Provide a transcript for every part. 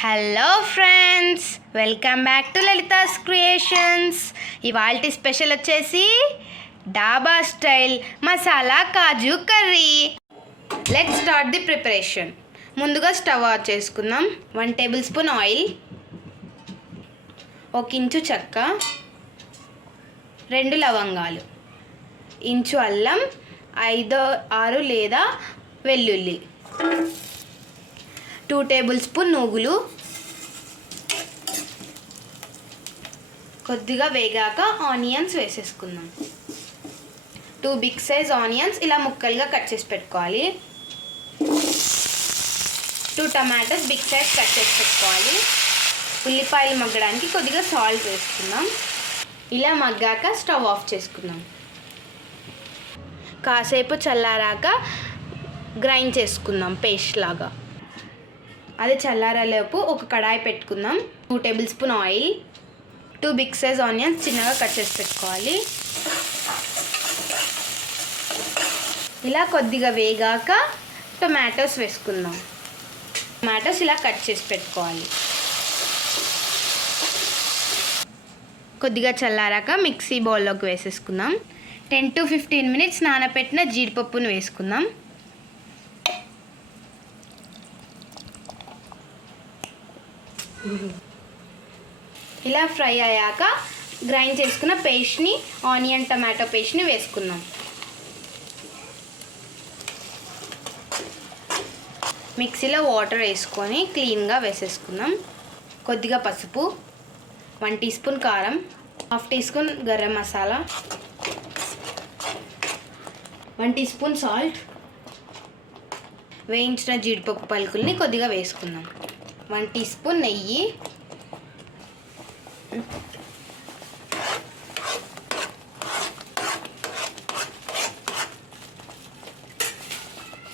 Hello friends, welcome back to Lalitha's creations. ఇవాల్టి special వచ్చేసి డాబా style masala kaju curry. Let's start the preparation. ముందుగా stove on చేసుకుందాం. 1 టేబుల్ స్పూన్ ఆయిల్, 1 ఇంచు చెక్క, 2 లవంగాలు, ఇంచు అల్లం, 5-6 లేదా వెల్లుల్లి, 2 టేబుల్ స్పూన్ నువ్వులు. కొద్దిగా వేగాక ఆనియన్స్ వేసేసుకుందాం. 2 బిగ్ సైజ్ ఆనియన్స్ ఇలా ముక్కలుగా కట్ చేసి పెట్టుకోవాలి. 2 టమాటోస్ బిగ్ సైజ్ కట్ చేసి పెట్టుకోవాలి. ఉల్లిపాయలు మగ్గడానికి కొద్దిగా సాల్ట్ వేసుకుందాం. ఇలా మగ్గాక స్టవ్ ఆఫ్ చేసుకుందాం. కాసేపు చల్లారాక గ్రైండ్ చేసుకుందాం పేస్ట్ లాగా. అది చల్లారేలోపు ఒక కడాయి పెట్టుకుందాం. 2 tablespoon oil, 2 big size onions చిన్నగా కట్ చేసి పెట్టుకోవాలి. ఇలా కొద్దిగా వేగాక టొమాటోస్ వేసుకుందాం. టొమాటోస్ ఇలా కట్ చేసి పెట్టుకోవాలి. కొద్దిగా చల్లారాక మిక్సీ బౌల్లోకి వేసేసుకుందాం. 10 to 15 మినిట్స్ నానబెట్టిన జీడిపప్పును వేసుకుందాం. ఇలా ఫ్రై అయ్యాక గ్రైండ్ చేసుకున్న పేస్ట్ని, ఆనియన్ టమాటో పేస్ట్ని వేసుకుందాం. మిక్సీలో వాటర్ వేసుకొని క్లీన్గా వేసేసుకుందాం. కొద్దిగా పసుపు, 1 టీ స్పూన్ కారం, 1/2 teaspoon garam masala, 1 teaspoon salt, వేయించిన జీడిపప్పు పలుకుల్ని కొద్దిగా వేసుకుందాం. 1 టీ స్పూన్ నెయ్యి,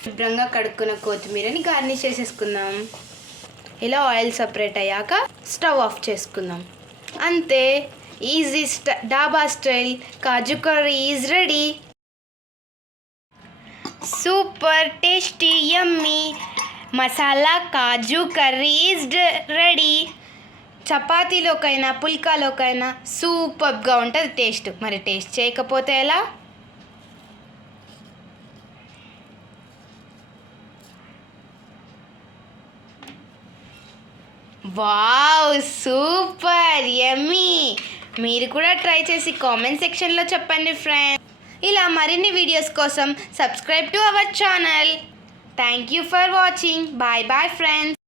శుభ్రంగా కడుక్కున్న కొత్తిమీరని గార్నిష్ చేసేసుకుందాం. ఇలా ఆయిల్ సపరేట్ అయ్యాక స్టవ్ ఆఫ్ చేసుకుందాం. అంతే, easy dhaba style kaju curry is ready. Super tasty yummy masala kaju curry is ready. చపాతీలోకైనా పుల్కాలోకైనా సూపర్గా ఉంటుంది టేస్ట్. మరి టేస్ట్ చేయకపోతే ఎలా? Wow, super yummy. మీరు కూడా ట్రై చేసి కామెంట్ సెక్షన్లో చెప్పండి ఫ్రెండ్స్. ఇలా మరిన్ని వీడియోస్ కోసం subscribe to our channel. Thank you for watching. Bye bye friends.